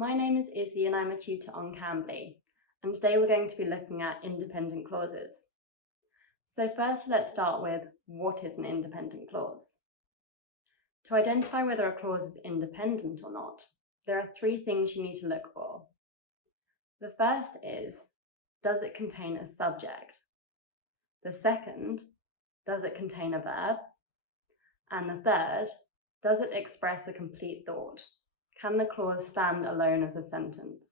My name is Issy and I'm a tutor on Cambly, and today we're going to be looking at independent clauses. So first let's start with what is an independent clause. To identify whether a clause is independent or not, there are three things you need to look for. The first is, does it contain a subject? The second, does it contain a verb? And the third, does it express a complete thought? Can the clause stand alone as a sentence?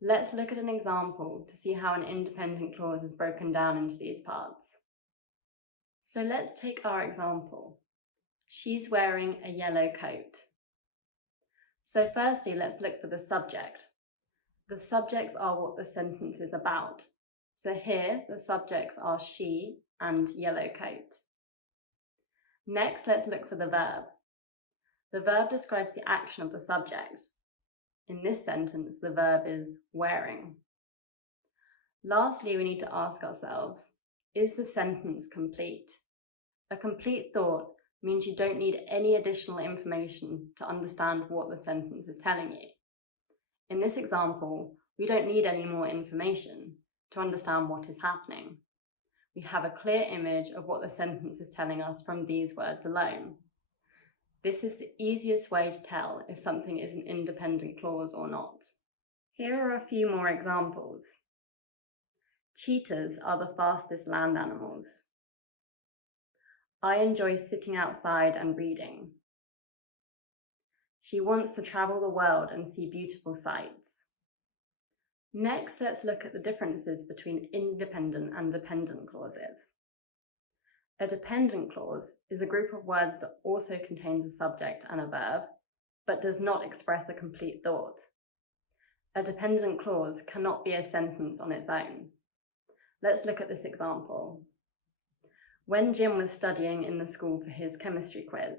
Let's look at an example to see how an independent clause is broken down into these parts. So let's take our example. She's wearing a yellow coat. So firstly, let's look for the subject. The subjects are what the sentence is about. So here, the subjects are she and yellow coat. Next, let's look for the verb. The verb describes the action of the subject. In this sentence, the verb is wearing. Lastly, we need to ask ourselves, is the sentence complete? A complete thought means you don't need any additional information to understand what the sentence is telling you. In this example, we don't need any more information to understand what is happening. We have a clear image of what the sentence is telling us from these words alone. This is the easiest way to tell if something is an independent clause or not. Here are a few more examples. Cheetahs are the fastest land animals. I enjoy sitting outside and reading. She wants to travel the world and see beautiful sights. Next, let's look at the differences between independent and dependent clauses. A dependent clause is a group of words that also contains a subject and a verb, but does not express a complete thought. A dependent clause cannot be a sentence on its own. Let's look at this example. When Jim was studying in the school for his chemistry quiz,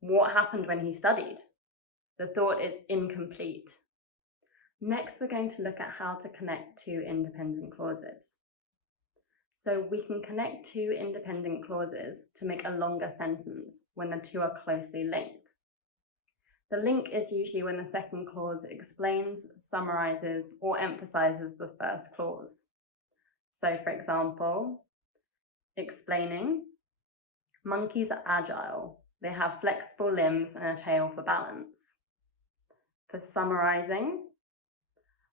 what happened when he studied? The thought is incomplete. Next, we're going to look at how to connect two independent clauses. So we can connect two independent clauses to make a longer sentence when the two are closely linked. The link is usually when the second clause explains, summarizes, or emphasizes the first clause. So for example, explaining, monkeys are agile. They have flexible limbs and a tail for balance. For summarizing,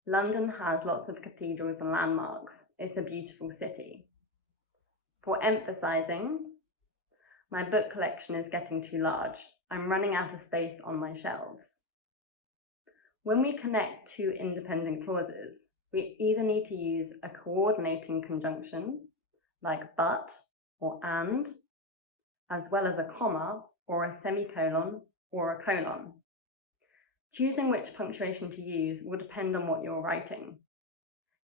London has lots of cathedrals and landmarks. It's a beautiful city. For emphasizing, my book collection is getting too large. I'm running out of space on my shelves. When we connect two independent clauses, we either need to use a coordinating conjunction, like but or and, as well as a comma or a semicolon or a colon. Choosing which punctuation to use will depend on what you're writing.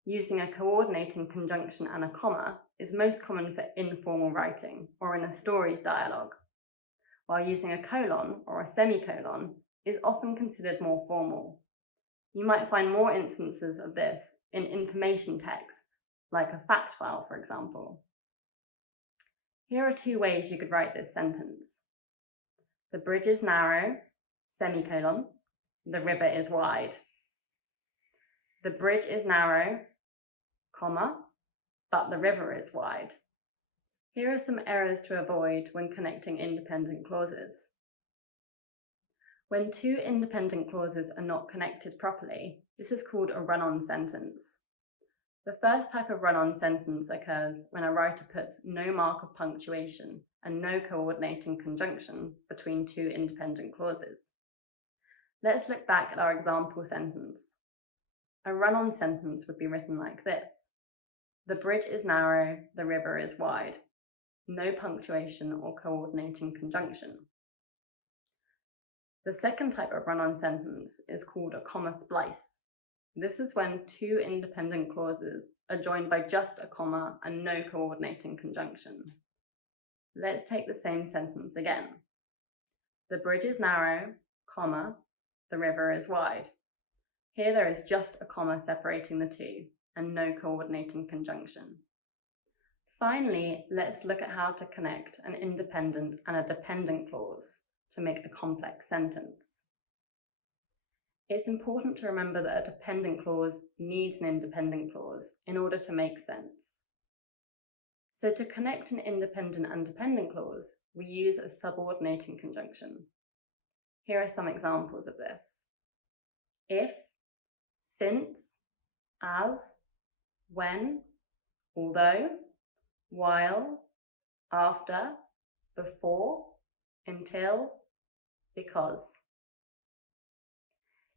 Using a coordinating conjunction and a comma is most common for informal writing or in a stories dialogue, while using a colon or a semicolon is often considered more formal. You might find more instances of this in information texts, like a fact file, for example. Here are two ways you could write this sentence. The bridge is narrow, semicolon, the river is wide. The bridge is narrow, comma, but the river is wide. Here are some errors to avoid when connecting independent clauses. When two independent clauses are not connected properly, this is called a run-on sentence. The first type of run-on sentence occurs when a writer puts no mark of punctuation and no coordinating conjunction between two independent clauses. Let's look back at our example sentence. A run-on sentence would be written like this. The bridge is narrow, the river is wide. No punctuation or coordinating conjunction. The second type of run-on sentence is called a comma splice. This is when two independent clauses are joined by just a comma and no coordinating conjunction. Let's take the same sentence again. The bridge is narrow, comma, the river is wide. Here there is just a comma separating the two and no coordinating conjunction. Finally, let's look at how to connect an independent and a dependent clause to make a complex sentence. It's important to remember that a dependent clause needs an independent clause in order to make sense. So to connect an independent and dependent clause, we use a subordinating conjunction. Here are some examples of this. If, since, as, when, although, while, after, before, until, because.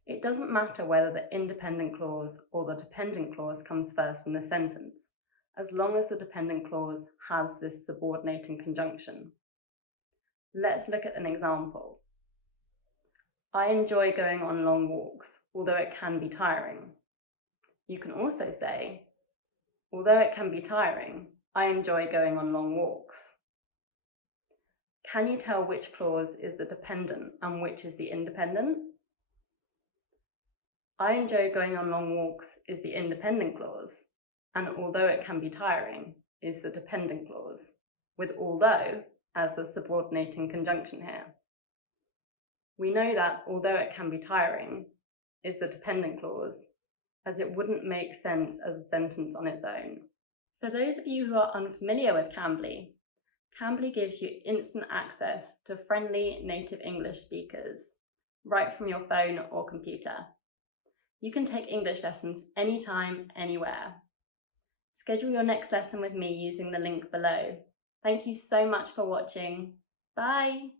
It doesn't matter whether the independent clause or the dependent clause comes first in the sentence, as long as the dependent clause has this subordinating conjunction. Let's look at an example. I enjoy going on long walks, although it can be tiring. You can also say, although it can be tiring, I enjoy going on long walks. Can you tell which clause is the dependent and which is the independent? I enjoy going on long walks is the independent clause, and although it can be tiring is the dependent clause, with although as the subordinating conjunction here. We know that although it can be tiring is the dependent clause, as it wouldn't make sense as a sentence on its own. For those of you who are unfamiliar with Cambly, Cambly gives you instant access to friendly native English speakers, right from your phone or computer. You can take English lessons anytime, anywhere. Schedule your next lesson with me using the link below. Thank you so much for watching. Bye!